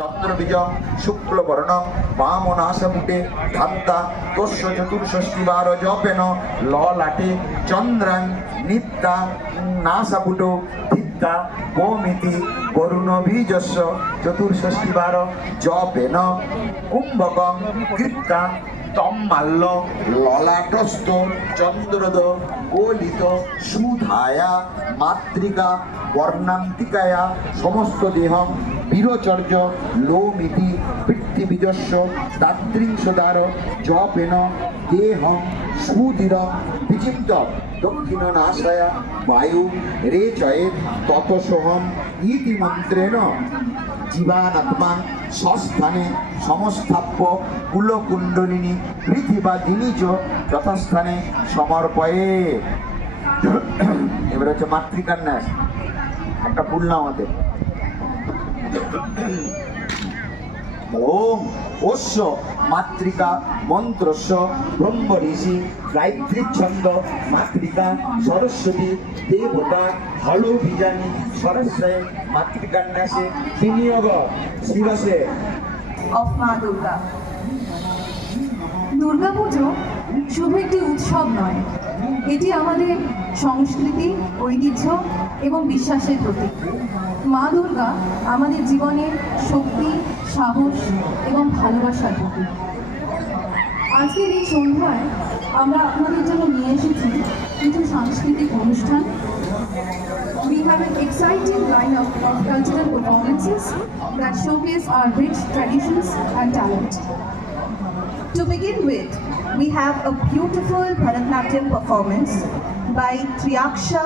চন্দ্রবীজং শুক্লবর্ণং বামনাসপুটে ধাত্তা তস্য চতুর্ষষ্টিবার জপেন ললাটে চন্দ্রাং নিত্যা নাসাপুটো ধিত্তা গোমিতি বরুণবীজস্য চতুর্ষষ্টিবার জপেন কুম্ভকং কৃত্তা তম্মাল্য ললাটস্থ চন্দ্রদ গোলিত সুধায়া মাতৃকা বর্ণান্তিকায়া সমস্ত দেহং বীরচর্য লোমিতি পৃথিবীজস্য দাত্রিংশদার জপেন দেহং সুদৃঢ় বিচিন্ত দক্ষিণ নাশায়া বায়ু রেচয়ে ততসোহম ইতি মন্ত্রেণ জীবানাত্মা স্বস্থানে সমস্থাপ্য কুলকুণ্ডলিনী পৃথিবাদিনী চ যথাস্থানে সমর্পয়ে। এবার হচ্ছে মাতৃকার ন্যাস, একটা ফুল নাম আমাদের ওম ওস্য মাতৃকা মন্ত্রস্য ব্রহ্ম ঋষি গায়ত্রী ছন্দ মাতৃকা সরস্বতী দেবতা হলো বীজানি সরস্বয় মাতৃকান্যাসে বিনিয়োগ শিরসে অফ মা দুর্গা। দুর্গাপুজো শুধু একটি উৎসব নয়, এটি আমাদের সংস্কৃতি, ঐতিহ্য এবং বিশ্বাসের প্রতীক। মা দুর্গা আমাদের জীবনে শক্তি, সাহস এবং ভালোবাসার প্রতীক। আজকের এই সন্ধ্যায় আমরা আপনাদের জন্য নিয়ে এসেছি কিছু সাংস্কৃতিক অনুষ্ঠান। We have an exciting lineup of cultural performances that showcase our rich traditions and talent. To begin with, we have a beautiful Bharatanatyam performance by Triyaksha